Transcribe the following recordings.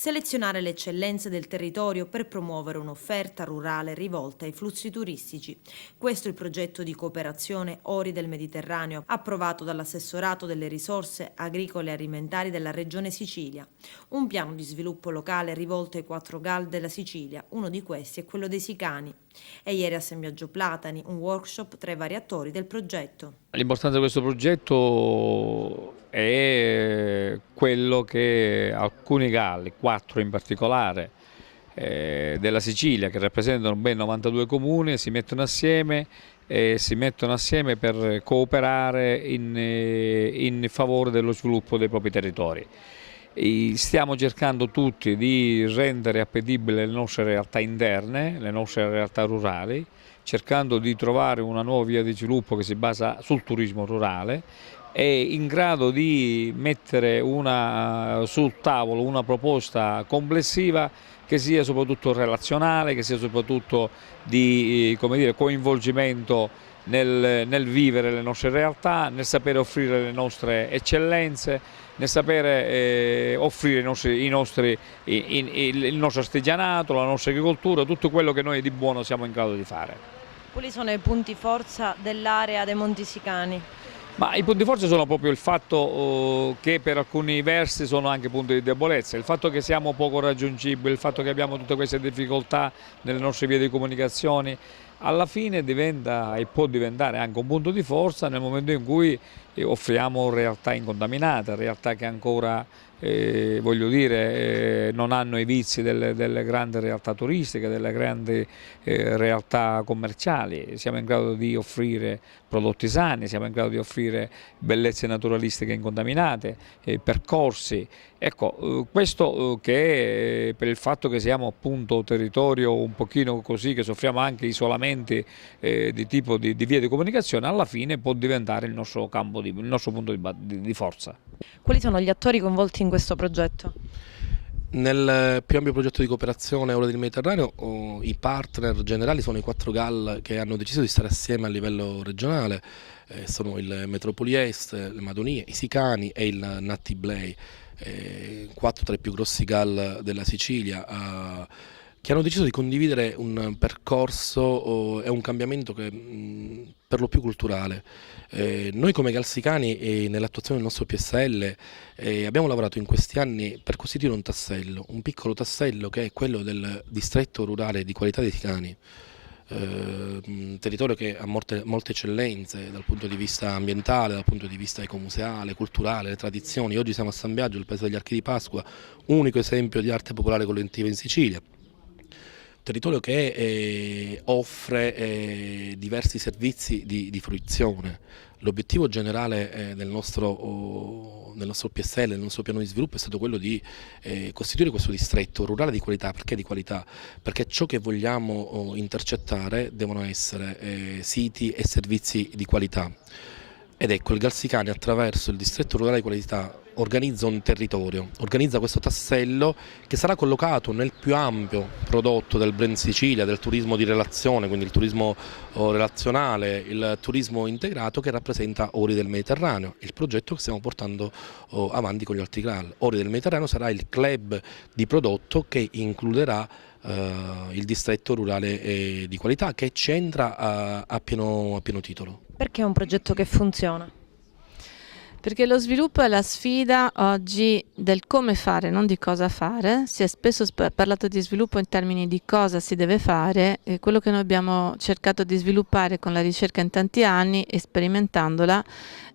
Selezionare le eccellenze del territorio per promuovere un'offerta rurale rivolta ai flussi turistici. Questo è il progetto di cooperazione Ori del Mediterraneo, approvato dall'assessorato delle risorse agricole e alimentari della Regione Sicilia. Un piano di sviluppo locale rivolto ai 4 GAL della Sicilia, uno di questi è quello dei Sicani. E ieri a San Biagio Platani un workshop tra i vari attori del progetto. L'importanza di questo progetto è quello che alcuni galli, 4 in particolare, della Sicilia, che rappresentano ben 92 comuni, si mettono assieme per cooperare in favore dello sviluppo dei propri territori. Stiamo cercando tutti di rendere appetibili le nostre realtà interne, le nostre realtà rurali, cercando di trovare una nuova via di sviluppo che si basa sul turismo rurale e in grado di mettere sul tavolo una proposta complessiva che sia soprattutto relazionale, che sia soprattutto di come dire, coinvolgimento nel vivere le nostre realtà, nel sapere offrire le nostre eccellenze, nel sapere offrire il nostro artigianato, la nostra agricoltura, tutto quello che noi di buono siamo in grado di fare. Quali sono i punti forza dell'area dei Monti Sicani? Ma i punti di forza sono proprio il fatto che per alcuni versi sono anche punti di debolezza, il fatto che siamo poco raggiungibili, il fatto che abbiamo tutte queste difficoltà nelle nostre vie di comunicazione, alla fine diventa e può diventare anche un punto di forza nel momento in cui offriamo realtà incontaminate, realtà che ancora voglio dire, non hanno i vizi delle grandi realtà turistiche, delle grandi realtà commerciali. Siamo in grado di offrire prodotti sani, siamo in grado di offrire bellezze naturalistiche incontaminate, percorsi. Ecco, questo che per il fatto che siamo appunto territorio un pochino così, che soffriamo anche isolamenti di tipo di via di comunicazione, alla fine può diventare il nostro campo, il nostro punto di forza. Quali sono gli attori coinvolti in questo progetto? Nel più ampio progetto di cooperazione Ora del Mediterraneo, i partner generali sono i 4 GAL che hanno deciso di stare assieme a livello regionale, sono il Metropoli Est, le Madonie, i Sicani e il Natti Blei, 4 tra i più grossi GAL della Sicilia, che hanno deciso di condividere un percorso e un cambiamento che per lo più culturale. Noi come Galsicani nell'attuazione del nostro PSL abbiamo lavorato in questi anni per costituire un piccolo tassello che è quello del distretto rurale di qualità dei Sicani. Un territorio che ha molte eccellenze dal punto di vista ambientale, dal punto di vista ecomuseale, culturale, le tradizioni. Oggi siamo a San Biagio, il paese degli Archi di Pasqua, unico esempio di arte popolare collettiva in Sicilia. Territorio che offre diversi servizi di fruizione. L'obiettivo generale del nostro PSL, del nostro piano di sviluppo è stato quello di costituire questo distretto rurale di qualità. Perché di qualità? Perché ciò che vogliamo intercettare devono essere siti e servizi di qualità. Ed ecco, il Galsicani attraverso il distretto rurale di qualità organizza un territorio, organizza questo tassello che sarà collocato nel più ampio prodotto del brand Sicilia, del turismo di relazione, quindi il turismo relazionale, il turismo integrato che rappresenta Ori del Mediterraneo, il progetto che stiamo portando avanti con gli altri GAL. Ori del Mediterraneo sarà il club di prodotto che includerà il distretto rurale di qualità, che ci entra a pieno titolo. Perché è un progetto che funziona? Perché lo sviluppo è la sfida oggi del come fare, non di cosa fare. Si è spesso parlato di sviluppo in termini di cosa si deve fare, e quello che noi abbiamo cercato di sviluppare con la ricerca in tanti anni e sperimentandola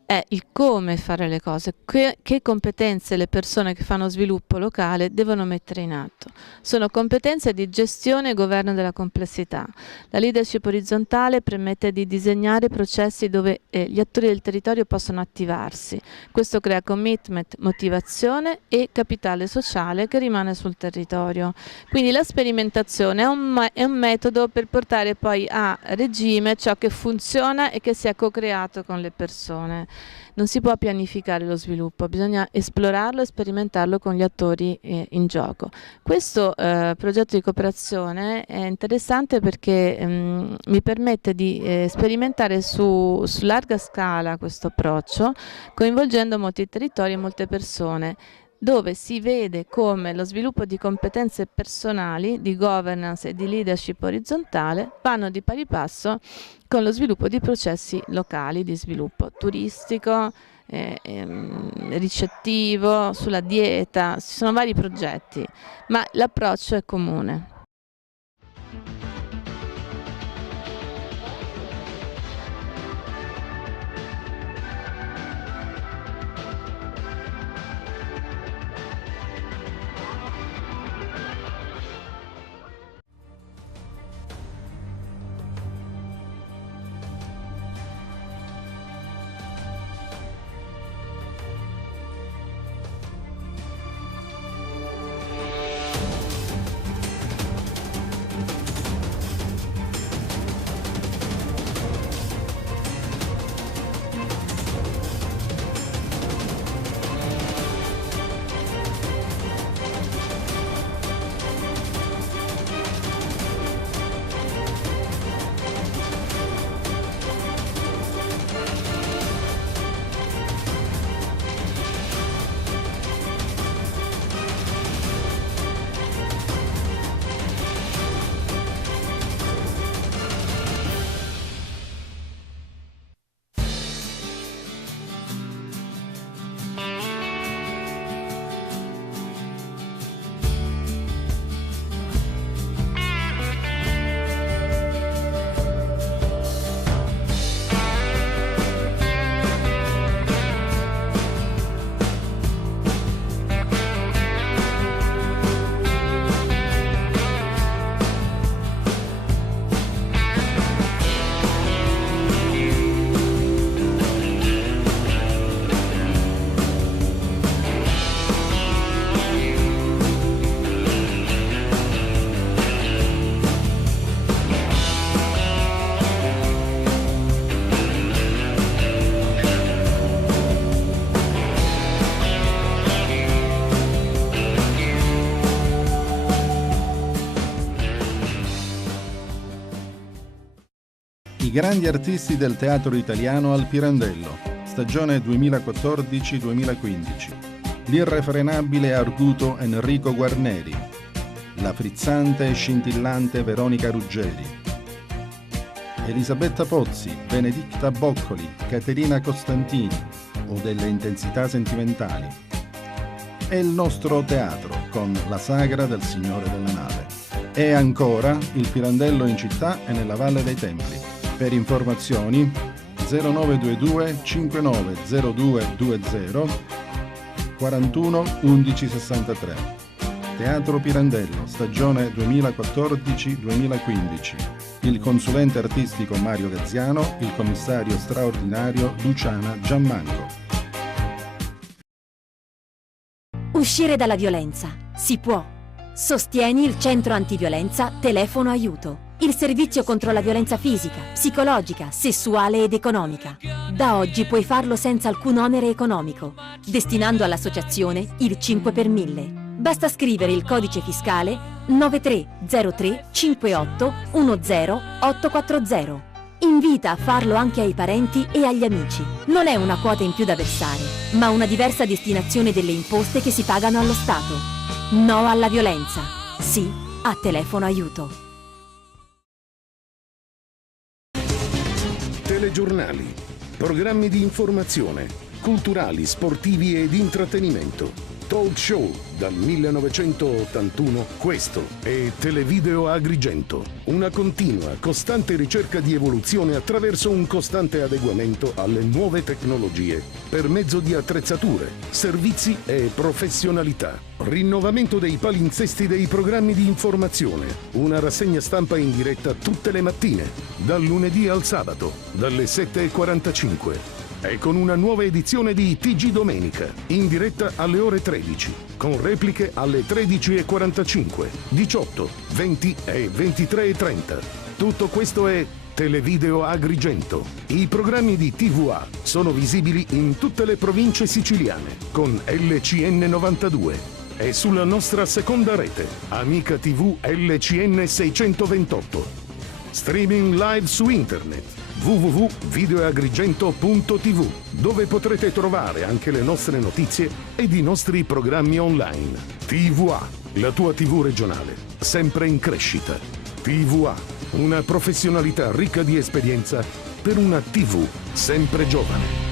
è il come fare le cose, che competenze le persone che fanno sviluppo locale devono mettere in atto. Sono competenze di gestione e governo della complessità. La leadership orizzontale permette di disegnare processi dove gli attori del territorio possono attivarsi. Questo crea commitment, motivazione e capitale sociale che rimane sul territorio. Quindi la sperimentazione è un metodo per portare poi a regime ciò che funziona e che si è co-creato con le persone. Non si può pianificare lo sviluppo, bisogna esplorarlo e sperimentarlo con gli attori in gioco. Questo progetto di cooperazione è interessante perché mi permette di sperimentare su larga scala questo approccio, coinvolgendo molti territori e molte persone. dove si vede come lo sviluppo di competenze personali, di governance e di leadership orizzontale vanno di pari passo con lo sviluppo di processi locali di sviluppo turistico, ricettivo, sulla dieta. Ci sono vari progetti, ma l'approccio è comune. I grandi artisti del teatro italiano al Pirandello, stagione 2014-2015. L'irrefrenabile arguto Enrico Guarneri, la frizzante e scintillante Veronica Ruggeri, Elisabetta Pozzi, Benedicta Boccoli, Caterina Costantini o delle intensità sentimentali. E il nostro teatro con La Sagra del Signore della Nave. E ancora il Pirandello in città e nella Valle dei Templi. Per informazioni 0922 590220 41 11 63. Teatro Pirandello, stagione 2014-2015. Il consulente artistico Mario Gazziano, il commissario straordinario Luciana Giammanco. Uscire dalla violenza. Si può. Sostieni il centro antiviolenza Telefono Aiuto. Il servizio contro la violenza fisica, psicologica, sessuale ed economica. Da oggi puoi farlo senza alcun onere economico, destinando all'associazione il 5 per 1000. Basta scrivere il codice fiscale 9303 58 10 840. Invita a farlo anche ai parenti e agli amici. Non è una quota in più da versare, ma una diversa destinazione delle imposte che si pagano allo Stato. No alla violenza. Sì a Telefono Aiuto. Telegiornali, programmi di informazione, culturali, sportivi ed intrattenimento, talk show dal 1981, questo è Televideo Agrigento, una continua, costante ricerca di evoluzione attraverso un costante adeguamento alle nuove tecnologie per mezzo di attrezzature, servizi e professionalità. Rinnovamento dei palinsesti dei programmi di informazione, una rassegna stampa in diretta tutte le mattine, dal lunedì al sabato, dalle 7:45. E con una nuova edizione di TG Domenica, in diretta alle ore 13, con repliche alle 13:45, 18, 20 e 23:30. Tutto questo è Televideo Agrigento. I programmi di TVA sono visibili in tutte le province siciliane, con LCN 92. E sulla nostra seconda rete, Amica TV LCN 628. Streaming live su internet www.videoagrigento.tv, dove potrete trovare anche le nostre notizie ed i nostri programmi online. TVA, la tua TV regionale, sempre in crescita. TVA, una professionalità ricca di esperienza per una TV sempre giovane.